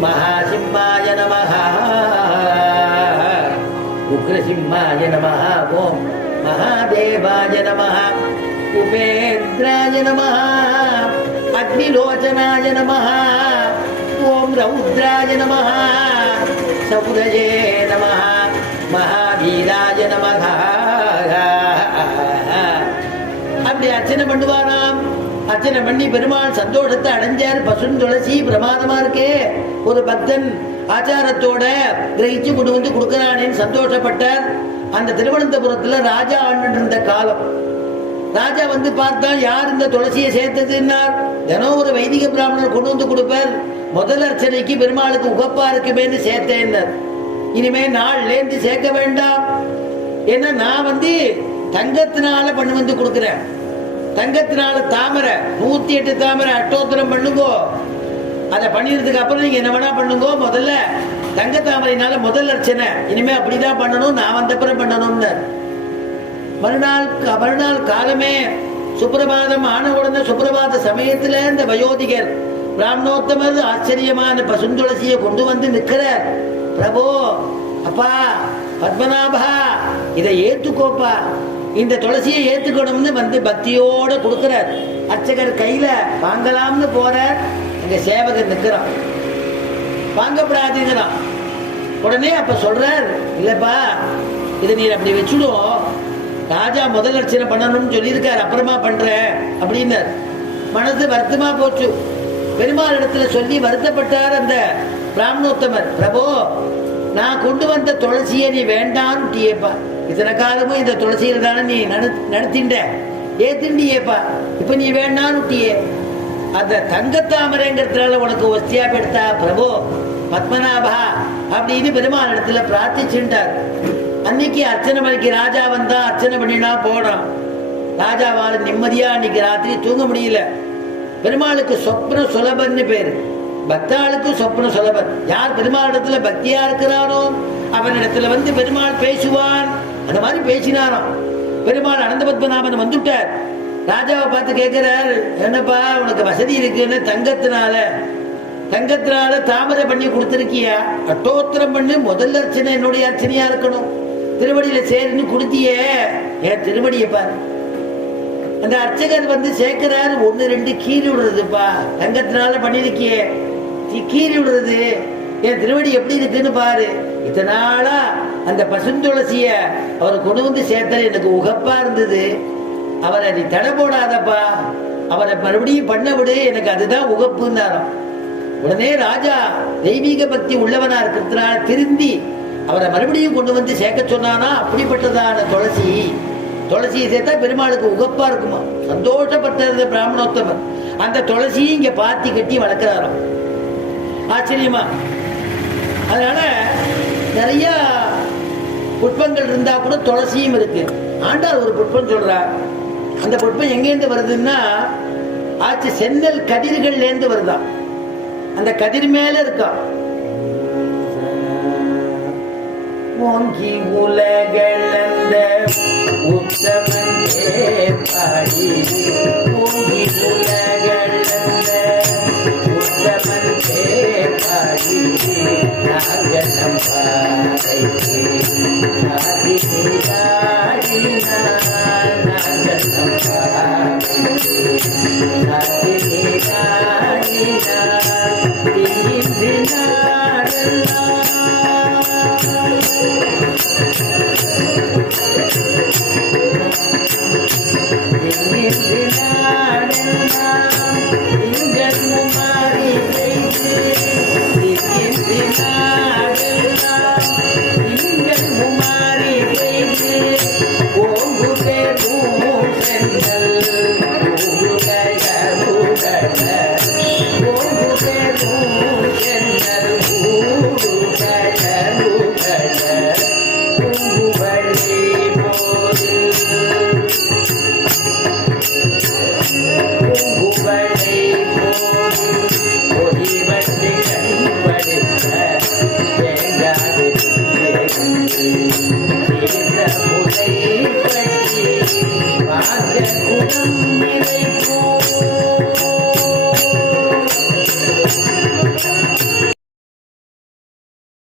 మహాసింహాయ నమ. ఉగ్రసింహాయ నమ. ఓం మహాదేవాయ నమ. ఉపేంద్రాయ నమ. అగ్నిలోచనాయ నమ. ఓం రౌద్రాయ నమ. సముదయే నమ. మహావీరాయ నమ. அப்படி அர்ச்சனை பண்ணுவாராம் அர்ச்சனை பண்ணி பெருமாள் சந்தோஷத்தை அடைஞ்சார். பசுன் துளசி பிரமாதமா இருக்கே. ஒரு பக்தன் ஆச்சாரத்தோட கிரகிச்சு கொண்டு வந்து கொடுக்கிறானேன்னு சந்தோஷப்பட்டார். அந்த திருவனந்தபுரத்துல ராஜா ஆண்டு இருந்த காலம். ராஜா வந்து பார்த்தால் யார் இந்த துளசியை சேர்த்ததுன்னார். தினம் ஒரு வைதிக பிராமணர் கொண்டு வந்து கொடுப்பார். முதல் அர்ச்சனைக்கு பெருமாளுக்கு உகப்பா இருக்குமேன்னு சேர்த்தேன்னார். இனிமே நாள்லேருந்து சேர்க்க வேண்டாம். ஏன்னா நான் வந்து தங்கத்தினால பண்ணி வந்து கொடுக்குறேன். தங்கத்தினால தாமரை நூத்தி எட்டு தாமரை அட்டோத்திரம் பண்ணுங்கோ. அதை பண்ணிடுறதுக்கு அப்புறம் நீங்க என்ன வேணா பண்ணுங்கோ. முதல்ல தங்க தாமரைனால முதல் அர்ச்சனை. இனிமே அப்படிதான் பண்ணணும். நான் வந்தப்புறம் பண்ணணும்னு மறுநாள் மறுநாள் காலமே சுப்பிரபாதம் ஆன உடனே சுப்பிரபாத சமயத்துல இந்த வயோதிகர் பிராமணோத்தமர் ஆச்சரியமான பசுந்துளசியை கொண்டு வந்து நிற்கிறார். பிரபு அப்பா பத்மநாபா இதை ஏத்துக்கோப்பா. இந்த துளசியை ஏத்துக்கணும்னு வந்து பக்தியோட கொடுக்கிறார். அர்ச்சகர் கையில வாங்கலாம்னு போற எங்க சேவகர் நிற்கிறான் வாங்கப்படாதுங்கிறான் உடனே அப்ப சொல்றார் இல்லப்பா இதை நீர் அப்படி வச்சுடும் ராஜா முதல் அர்ச்சனை பண்ணணும்னு சொல்லியிருக்கார். அப்புறமா பண்றேன் அப்படின்னார். மனது வருத்தமா போச்சு. பெருமாள் இடத்துல சொல்லி வருத்தப்பட்டார் அந்த பிராமணோத்தமர். பிரபு நான் கொண்டு வந்த துளசியை நீ வேண்டான்ட்டியேப்பா இத்தனை காலமும் இந்த துளசியில் தானே நீ நடு நடத்திண்ட. ஏத்துண்டியேப்பா இப்போ நீ வேண்டான்னுட்டியே அந்த தங்கத்தாமரைங்கிறதுனால உனக்கு ஒஸ்தியா பெடுத்தா பிரபு பத்மநாபா அப்படின்னு பெருமாள் இடத்துல பிரார்த்திச்சுட்டார். அன்னைக்கு அர்ச்சனை மணிக்கு ராஜா வந்தா அர்ச்சனை பண்ணினா போனோம் ராஜாவால் நிம்மதியா அன்னைக்கு ராத்திரி தூங்க முடியல. பெருமாளுக்கு சொப்ன சுலபன்னு பேரு. பக்தாளுக்கு சொப்ன சுலபன். யார் பெருமாள் இடத்துல பக்தியா இருக்கிறானோ அவனிடத்துல வந்து பெருமாள் பேசுவான். அந்த மாதிரி பேசினாராம். பெருமாள் அனந்த பத்மநாபன் வந்துட்டார். ராஜாவை பார்த்து கேட்கிறார் என்னப்பா உனக்கு வசதி இருக்குன்னு தங்கத்தினால தங்கத்தினால தாமரை பண்ணி கொடுத்துருக்கியா? அட்டோத்திரம் பண்ணி முதல் அர்ச்சனை என்னுடைய அர்ச்சனையா இருக்கணும். திருவடியில சேருன்னு கொடுத்தியே. என் திருவடியை பாரு. அந்த அர்ச்சகர் வந்து சேர்க்கிறாரு ஒன்னு ரெண்டு கீறி விடுறதுப்பா. தங்கத்தினால பண்ணிருக்கியே. கீறி விடுறது? என் திருவடி எப்படி இருக்குன்னு பாரு. இத்தனை நாளா அந்த பசுந்துளசிய அவர் கொண்டு வந்து சேர்த்தல் எனக்கு உகப்பா இருந்தது. அவரை நீ தடை போடாதப்பா. அவரை மறுபடியும் பண்ண விடு. எனக்கு அதுதான் உகப்புன்னாராம். உடனே ராஜா தெய்வீக பக்தி உள்ளவனா இருக்கிறதுனால திருந்தி அவரை மறுபடியும் கொண்டு வந்து சேர்க்க சொன்னானா? அப்படிப்பட்டதான துளசி. துளசியை சேர்த்தா பெருமாளுக்கு உகப்பா இருக்குமா? சந்தோஷப்பட்டது பிராமணோத்தமர். அந்த துளசியும் இங்க பாத்தி கட்டி வளர்க்கிறாராம். ஆச்சரியமா? அதனால நிறையா புட்பங்கள் இருந்தா கூட துளசியும் இருக்கு. ஆண்டாள் ஒரு புட்பம் சொல்றார் அந்த புட்பம் எங்கேருந்து வருதுன்னா ஆச்சு சென்னல் கதிர்கள்லேருந்து வருதாம் அந்த கதிர் மேல இருக்கா. ஓங்கி உலகளந்த உத்தமன் பாடி. நாகனம் பாடைக்கு